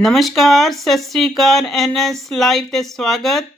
ਨਮਸਕਾਰ, ਸਤਿ ਸ੍ਰੀ ਅਕਾਲ, NS live ਤੇ ਸਵਾਗਤ।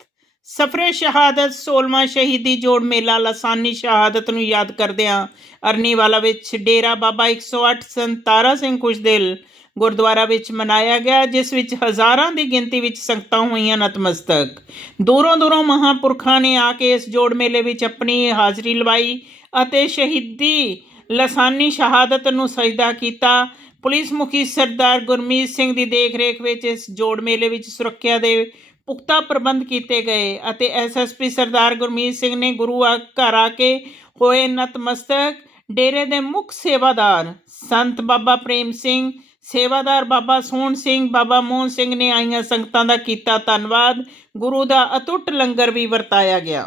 ਸਫਰੇ ਸ਼ਹਾਦਤ 16ਵਾਂ ਸ਼ਹੀਦੀ ਜੋੜ ਮੇਲਾ ਲਸਾਨੀ ਸ਼ਹਾਦਤ ਨੂੰ ਯਾਦ ਕਰਦਿਆਂ ਅਰਨੀਵਾਲਾ ਵਿੱਚ ਡੇਰਾ ਬਾਬਾ 108 ਸੰਤਾਰਾ ਸਿੰਘ ਕੁਸ਼ਦਿਲ ਗੁਰਦੁਆਰਾ ਵਿੱਚ ਮਨਾਇਆ ਗਿਆ, ਜਿਸ ਵਿੱਚ ਹਜ਼ਾਰਾਂ ਦੀ ਗਿਣਤੀ ਵਿੱਚ ਸੰਗਤਾਂ ਹੋਈਆਂ ਨਤਮਸਤਕ। ਦੂਰੋਂ ਦੂਰੋਂ ਮਹਾਂਪੁਰਖਾਂ ਨੇ ਆ ਕੇ ਇਸ ਜੋੜ ਮੇਲੇ ਵਿੱਚ ਆਪਣੀ ਹਾਜ਼ਰੀ ਲਵਾਈ ਅਤੇ ਸ਼ਹੀਦੀ ਲਸਾਨੀ ਸ਼ਹਾਦਤ ਨੂੰ ਸਜਦਾ ਕੀਤਾ। ਪੁਲਿਸ ਮੁਖੀ ਸਰਦਾਰ ਗੁਰਮੀਤ ਸਿੰਘ ਦੀ ਦੇਖਰੇਖ ਵਿੱਚ ਇਸ ਜੋੜ ਮੇਲੇ ਵਿੱਚ ਸੁਰੱਖਿਆ ਦੇ ਪੁਖਤਾ ਪ੍ਰਬੰਧ ਕੀਤੇ ਗਏ ਅਤੇ ਐਸਐਸਪੀ ਸਰਦਾਰ ਗੁਰਮੀਤ ਸਿੰਘ ਨੇ ਗੁਰੂ ਘਰ ਆ ਕੇ ਹੋਏ ਨਤਮਸਤਕ ਡੇਰੇ ਦੇ ਮੁੱਖ ਸੇਵਾਦਾਰ ਸੰਤ ਬਾਬਾ ਪ੍ਰੇਮ ਸਿੰਘ, ਸੇਵਾਦਾਰ ਬਾਬਾ ਸੋਹਣ ਸਿੰਘ, ਬਾਬਾ ਮੋਹਨ ਸਿੰਘ ਨੇ ਆਈਆਂ ਸੰਗਤਾਂ ਦਾ ਕੀਤਾ ਧੰਨਵਾਦ। ਗੁਰੂ ਦਾ ਅਟੁੱਟ ਲੰਗਰ ਵੀ ਵਰਤਾਇਆ ਗਿਆ।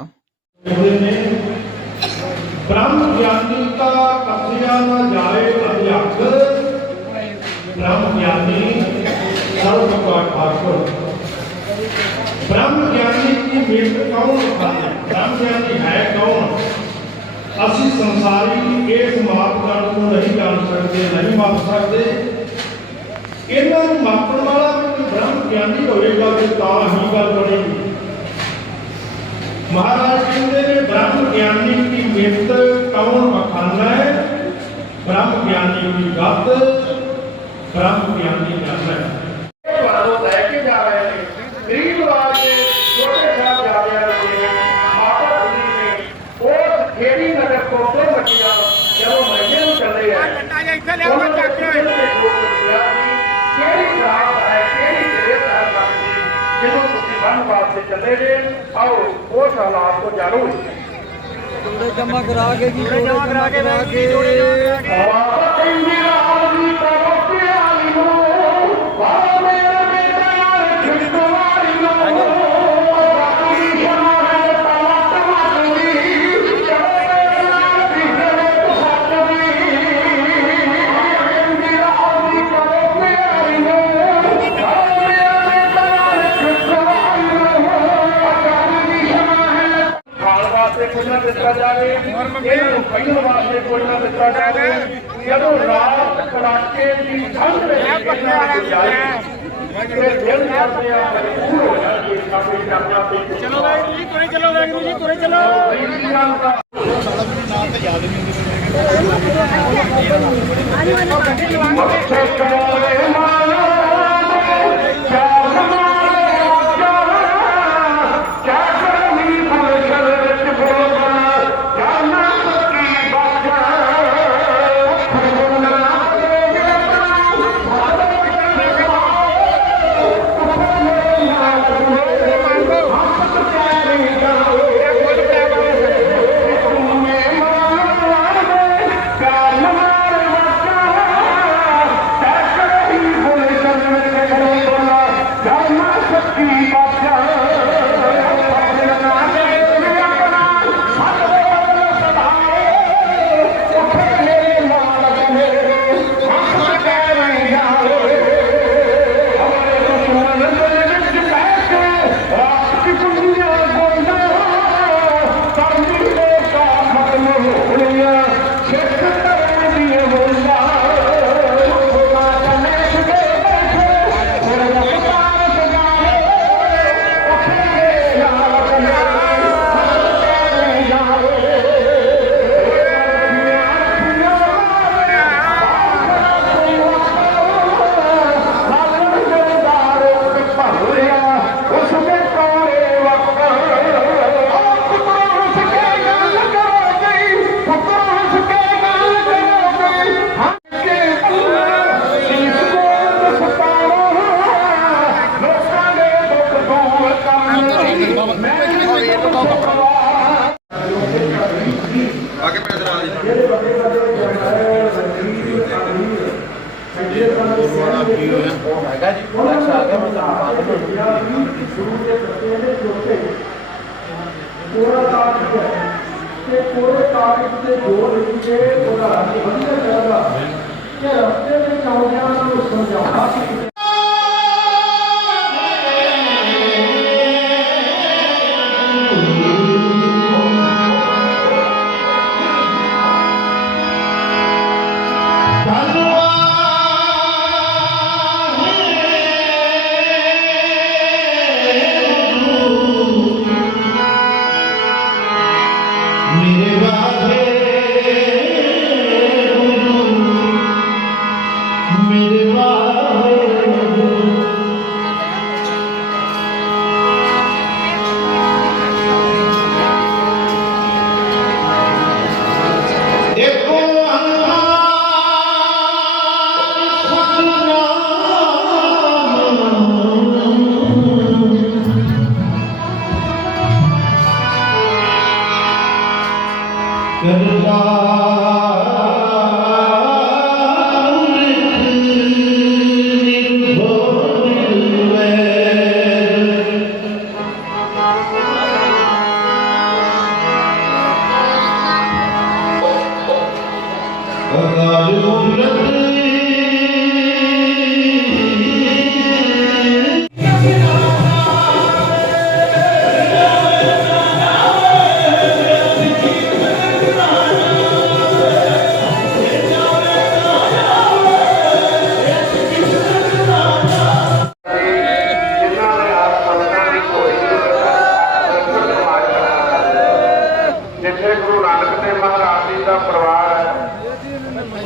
ਬ੍ਰਹਮ ਗਿਆਨੀ ਕਾ ਕਥਿਆ ਨਾ ਜਾਏ ਅਧਿਆਕ ਬ੍ਰਹਮ ਗਿਆਨੀ ਸਰਵ ਕਾ ਠਾਕੁਰ ਬ੍ਰਹਮ ਗਿਆਨੀ ਕੀ ਮੇਟ ਕੌਣ ਹੈ ਬ੍ਰਹਮ ਗਿਆਨੀ ਅਸੀਂ ਸੰਸਾਰੀ ਇਸ ਮਾਪਦੰਡ ਨੂੰ ਨਹੀਂ ਜਾਣ ਸਕਦੇ ਨਹੀਂ ਮਾਪ ਸਕਦੇ ਇਹਨਾਂ ਨੂੰ ਮਾਪਣ ਵਾਲਾ ਵੀ ਬ੍ਰਹਮ ਗਿਆਨੀ ਹੋਵੇਗਾ ਤੇ ਤਾਂ ਹੀ ਗੱਲ ਬਣੇਗੀ ਮਹਾਰਾਜ ਕਹਿੰਦੇ ਨੇ ਬ੍ਰਹਮ ਗਿਆਨੀ ਦੀ ਮਿੱਤ ਕੌਣ ਮਖਾਨਾ ਹੈ ਬ੍ਰਹਮ ਗਿਆਨੀ ਦੀ ਗੱਤ ਬ੍ਰਹਮ ਗਿਆਨੀ ਜਨ ਹੈ ਕੇ ਇੱਥੇ ਲਿਆਓ ਮੈਂ ਚੱਕ ਕੇ ਕਿਹੜੀ ਰਾਤ ਹੈ ਕਿਹੜੀ ਸਾਹਿਬ ਬਾਬੇ ਜਦੋਂ ਤੁਸੀਂ ਬੰਨ ਵਾਸਤੇ ਚੱਲੇ ਜੇ ਆਓ ਉਸ ਹਾਲਾਤ ਤੋਂ ਜਾਣੋ ਜਮਾ ਕਰਾ ਕੇ। ਜੀ ਜੋੜੇ ਜਮਾ ਕਰਾ ਕੇ। ਜੀ ਜੋੜੇ ਜਮਾ ਕਰਾ ਕੇ ਜਾਵੇ। ਇਹਨੂੰ ਪਹਿਨਣ ਵਾਸਤੇ ਕੁਝ ਨਾ ਦਿੱਤਾ ਜਾਵੇ। ਜਦੋਂ ਰਾਤ ਕੜਾਕੇ ਦੀ ਠੰਡ ਵਿੱਚ ਇਹਨਾਂ ਦੀ ਜਾਏ ਤੇ ਦਿਨ ਕਰਦੇ ਆ ਮਜਬੂਰ ਹੋ ਜਾਂਦੀ ਕਾਫੀ ਕਰਨਾ ਤੇ ਚਲੋ ਵਾਹਿਗੁਰੂ ਜੀ ਤੁਰੇ ਚਲੋ ਵਾਹਿਗੁਰੂ ਜੀ ਤੁਰੇ ਚਲੋ। ਮੱਥੇ ਕਮਾਲੇ ਪੂਰਾ ਕਾਗਜ਼ ਹੈ। ਤੇ ਪੂਰੇ ਕਾਗਜ਼ ਦੇ ਜੋ ਲਿਖੇ ਉਹਦਾ ਰੰਗ ਵਧੀਆ ਚੱਲਦਾ ਕਿ ਰਸਤੇ ਵਿੱਚ ਆਉਂਦਿਆਂ ਨੂੰ ਸਮਝਾਉਣਾ Kerala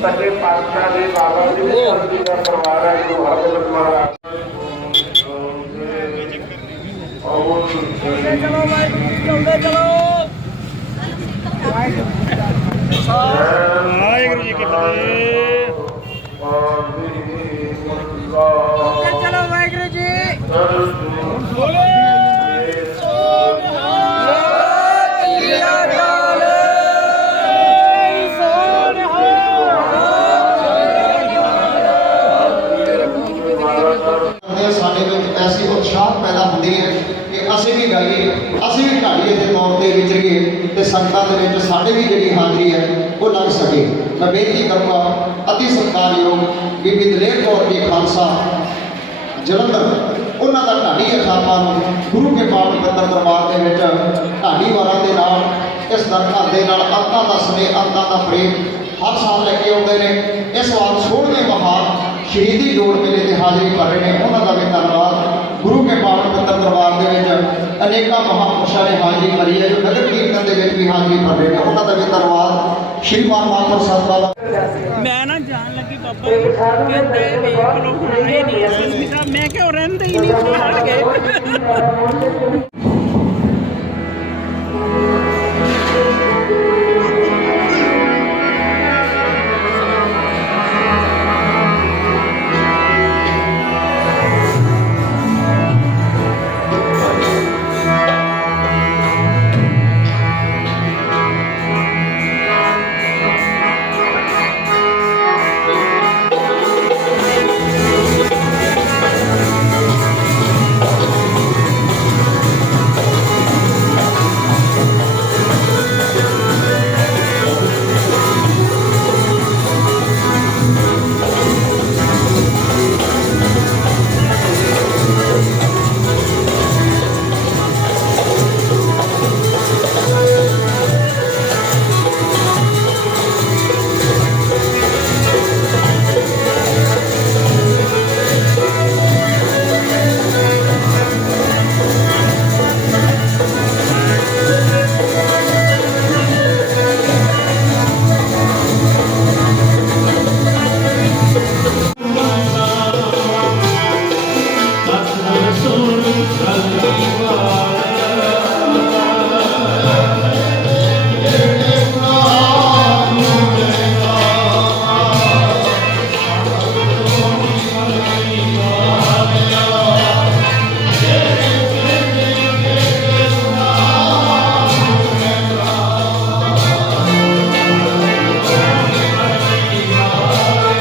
ਸੱਚੇ ਪਾਤਸ਼ਾਹ ਦੇ ਬਾਬਾ ਜੀ ਜੀ ਦਾ ਪਰਿਵਾਰ ਹੈ ਗੁਰੂ ਹਰਗੋਬਿੰਦ ਮਹਾਰਾਜ। ਚਲੋ ਵਾਹਿਗੁਰੂ ਜੀ ਜੀ ਕੀ ਫਤਿਹ। ਚਲੋ ਵਾਹਿਗੁਰੂ ਜੀ। ਕਰਦੇ ਸੰਗਤਾਂ ਦੇ ਵਿੱਚ ਸਾਡੀ ਵੀ ਜਿਹੜੀ ਹਾਜ਼ਰੀ ਹੈ, ਉਹ ਲੱਗ ਸਕੇ। ਮੈਂ ਬੇਨਤੀ ਕਰੂੰਗਾ, ਅਤੀ ਸਤਿਕਾਰਯੋਗ ਬੀਬੀ ਦਲੇਰ ਕੌਰ ਜੀ ਖਾਲਸਾ, ਜਲੰਧਰ। ਉਹਨਾਂ ਦਾ ਢਾਡੀ ਅਖਾਪਾਂ ਨੂੰ ਗੁਰੂ ਕੇ ਬਾਪ ਪਵਿੱਤਰ ਦਰਬਾਰ ਦੇ ਵਿੱਚ ਢਾਡੀ ਵਾਰਾਂ ਦੇ ਨਾਲ, ਇਸ ਦਰਗਾਹ ਦੇ ਨਾਲ ਅੰਤਾਂ ਦਾ ਸਨੇਹ ਅੰਤਾਂ ਦਾ ਪ੍ਰੇਮ ਹਰ ਸਾਲ ਲੈ ਕੇ ਆਉਂਦੇ ਨੇ। ਇਸ ਵਾਰ 16ਵੇਂ ਮਹਾਨ ਸ਼ਹੀਦੀ ਜੋੜ ਮੇਲੇ ਤੇ ਹਾਜ਼ਰੀ ਭਰ ਰਹੇ ਨੇ। ਉਹਨਾਂ ਦਾ ਵੀ ਧੰਨਵਾਦ ਗੁਰੂ ਕੇ ਬਾਪ ਪਵਿੱਤਰ ਦਰਬਾਰ ਦੇ ਵਿੱਚ ਅਨੇਕਾਂ ਮਹਾਂਪੁਰਸ਼ਾਂ ਨੇ ਹਾਜ਼ਰੀ ਭਰੀ ਹੈ, ਜੋ ਨਗਰ ਕੀਰਤਨ ਦੇ ਵਿੱਚ ਵੀ ਹਾਜ਼ਰੀ ਭਰ ਰਹੇ ਨੇ। ਉਹਨਾਂ ਦਾ ਵੀ ਧੰਨਵਾਦ। ਸ਼੍ਰੀਮਾਨ ਮਹਾਂਪੁਰ ਸਾਹਿਬ ਬਾਬਾ ਮੈਂ ਨਾ ਜਾਣ ਲੱਗੀ ਬਾਬਾ ਕਹਿੰਦੇ ਵੇਖ ਲੋ ਹੁਣੇ ਨਹੀਂ। ਐਸਐਸਪੀ ਸਾਹਿਬ ਮੈਂ ਕਿਹਾ ਰਹਿੰਦੇ ਹੀ ਨਹੀਂ ਛੱਡ ਗਏ।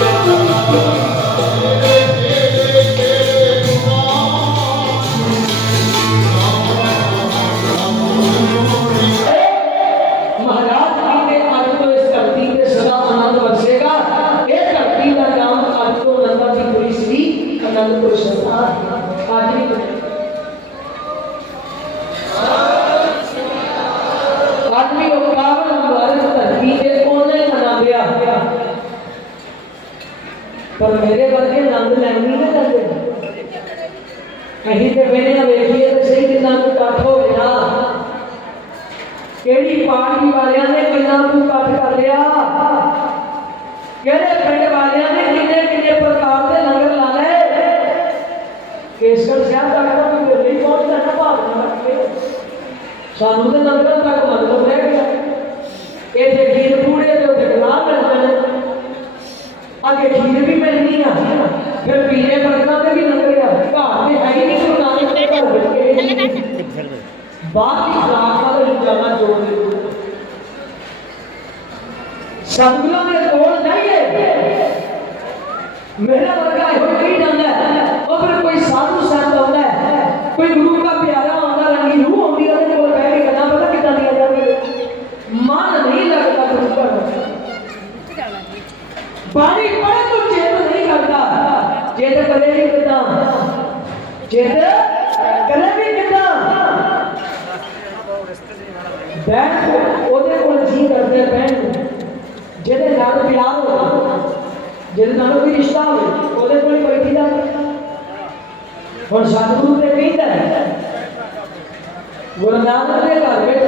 ਮਹਾਰਾਜ ਪਰ ਮੇਰੇ ਵਰਗੇ ਆਨੰਦ ਲੈਣ ਨਹੀਂ ਨਾ ਜਾਂਦੇ ਅਸੀਂ ਤੇ ਵੇਲੇ ਵੇਖੀਏ ਤੇ ਸਹੀ ਕਿੰਨਾ ਕੁ ਇਕੱਠ ਹੋਵੇ ਨਾ ਕਿਹੜੀ ਪਾਰਟੀ ਵਾਲਿਆਂ ਨੇ ਕਿੰਨਾ ਕੁ ਇਕੱਠ ਸਤਿਗੁਰਾਂ ਦੇ ਕੋਲ ਜਾਈਏ ਮੇਰਾ ਵਰਗਾ ਇਹੋ ਕਹੀ ਜਾਂਦਾ ਉਹ ਫਿਰ ਕੋਈ ਸਾਧੂ ਸੰਤ ਆਉਂਦਾ ਕੋਈ ਗੁਰੂ ਦਾ ਪਿਆਰਾ ਆਉਂਦਾ ਰੰਗੀ ਰੂਹ ਆਉਂਦੀ ਉਹਦੇ ਕੋਲ ਬਹਿ ਕੇ ਗੱਲਾਂ ਪਤਾ ਕਿੱਦਾਂ ਦੀਆਂ ਜਾਂਦੀਆਂ ਮਨ ਨਹੀਂ ਲੱਗਦਾ ਗੁਰੂ ਘਰ ਬਾਣੀ ਪੜ੍ਹ ਤੂੰ ਚੇਤ ਨਹੀਂ ਕਰਦਾ ਚੇਤ ਕਰੇ ਨਹੀਂ ਕਿਦਾਂ ਚੇਤ بہن وہ جی کرتے بہن جہد نال پیار ہوتا جہد نال کوئی رشتہ ہو وہ بیٹھی دا ہوں ساتھ کہتا ہے گردان کے گھر